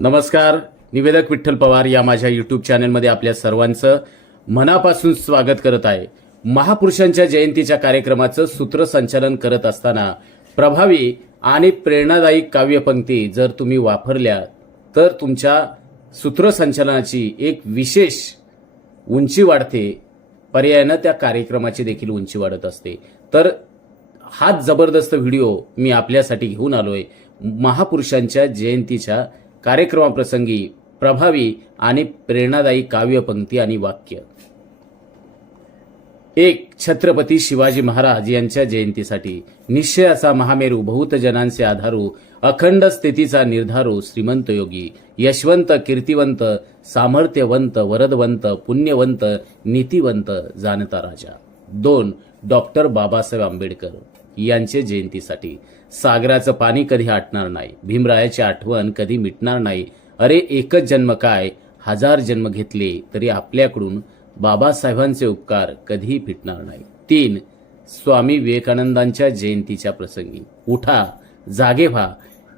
नमस्कार निवेदक विठ्ठल पवार या माझ्या यूट्यूब चॅनलमध्ये आपल्या सर्वांचं मनापासून स्वागत करत आहे. महापुरुषांच्या जयंतीच्या कार्यक्रमाचं सूत्रसंचालन करत असताना प्रभावी आणि प्रेरणादायी काव्यपंक्ती जर तुम्ही वापरल्या तर तुमच्या सूत्रसंचालनाची एक विशेष उंची वाढते. पर्यायानं त्या कार्यक्रमाची देखील उंची वाढत असते. तर हाच जबरदस्त व्हिडिओ मी आपल्यासाठी घेऊन आलोय. महापुरुषांच्या जयंतीच्या कार्यक्रमाप्रसंगी प्रभावी आणि प्रेरणादायी काव्यपंक्ती आणि वाक्य. एक छत्रपती शिवाजी महाराज यांच्या जयंतीसाठी निश्चय असा महामेरू बहुत जनांचे आधारू अखंड स्थितीचा निर्धारू श्रीमंत योगी यशवंत कीर्तिवंत सामर्थ्यवंत वरदवंत पुण्यवंत नीतिवंत जाणता राजा. दोन डॉक्टर बाबासाहेब आंबेडकर. यांचे जयंतीसाठी. सागराचं पाणी कधी आटणार नाही? भीमरायाची आठवण कधी मिटणार नाही? अरे एकच जन्म काय? हजार जन्म घेतले तरी आपल्याकडून बाबासाहेबांचे उपकार कधीही फिटणार नाही. तीन स्वामी विवेकानंदांच्या जयंतीच्या प्रसंगी. उठा जागे व्हा.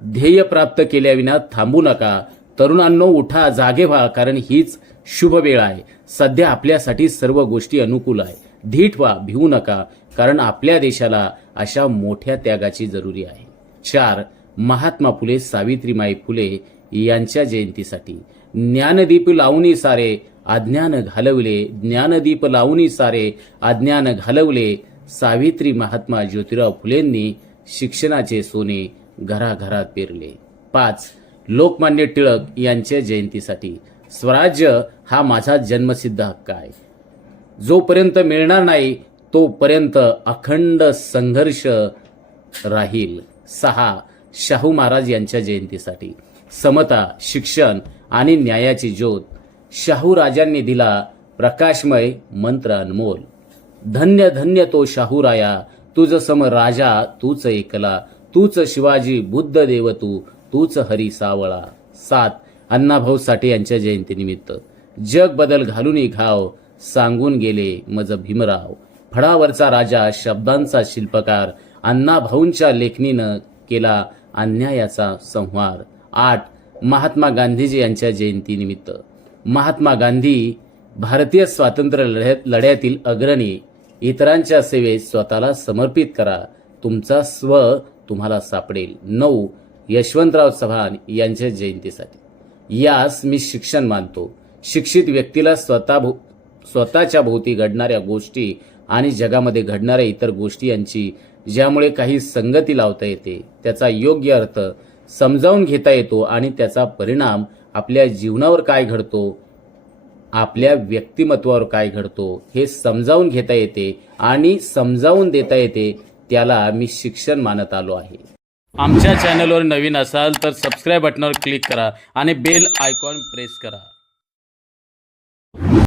ध्येय प्राप्त केल्याविना थांबू नका. तरुणांनो उठा जागे व्हा कारण हीच शुभ वेळ आहे. सध्या आपल्यासाठी सर्व गोष्टी अनुकूल आहे. धीट व्हा भिवू नका कारण आपल्या देशाला अशा मोठ्या त्यागाची जरुरी आहे. चार महात्मा फुले सावित्रीमाई फुले यांच्या जयंतीसाठी. ज्ञानदीप लावणी सारे अज्ञान घालवले ज्ञानदीप लावणी सारे अज्ञान घालवले सावित्री महात्मा ज्योतिराव फुलेंनी शिक्षणाचे सोने घराघरात पेरले. पाच लोकमान्य टिळक यांच्या जयंतीसाठी. स्वराज्य हा माझा जन्मसिद्ध हक्क आहे. जोपर्यंत मिळणार नाही तोपर्यंत अखंड संघर्ष राहील. सहा शाहू महाराज यांच्या जयंतीसाठी. समता शिक्षण आणि न्यायाची ज्योत. शाहू राजांनी दिला प्रकाशमय मंत्र अनमोल. धन्य धन्य तो शाहूराया तुझ सम राजा तूच एकला. तूच शिवाजी बुद्ध देव तू. तूच हरी सावळा. सात अण्णाभाऊ साठे यांच्या जयंतीनिमित्त. जग बदल घालून घाव. सांगून गेले मज भीमराव. फळावरचा राजा शब्दांचा शिल्पकार अण्णाभाऊंच्या लेखणीनं केला अन्यायाचा संहार. आठ महात्मा गांधीजी यांच्या जयंतीनिमित्त. महात्मा गांधी भारतीय स्वातंत्र्य लढ्यात लढ्यातील अग्रणी. इतरांच्या सेवेत स्वतःला समर्पित करा. तुमचा स्व तुम्हाला सापडेल. नऊ यशवंतराव चव्हाण यांच्या जयंतीसाठी. यास मी शिक्षण मानतो. शिक्षित व्यक्तीला स्वतःभू स्वतःच्या भोवती घडणाऱ्या गोष्टी आणि जगामध्ये घडणाऱ्या इतर गोष्टी यांची ज्यामुळे काही संगती लावता येते त्याचा योग्य अर्थ समजावून घेता येतो आणि त्याचा परिणाम आपल्या जीवनावर काय घडतो आपल्या व्यक्तिमत्वावर काय घडतो हे समजावून घेता येते आणि समजावून देता येते त्याला मी शिक्षण मानत आलो आहे. आमच्या चॅनलवर नवीन असाल तर सबस्क्राईब बटनावर क्लिक करा आणि बेल आयकॉन प्रेस करा.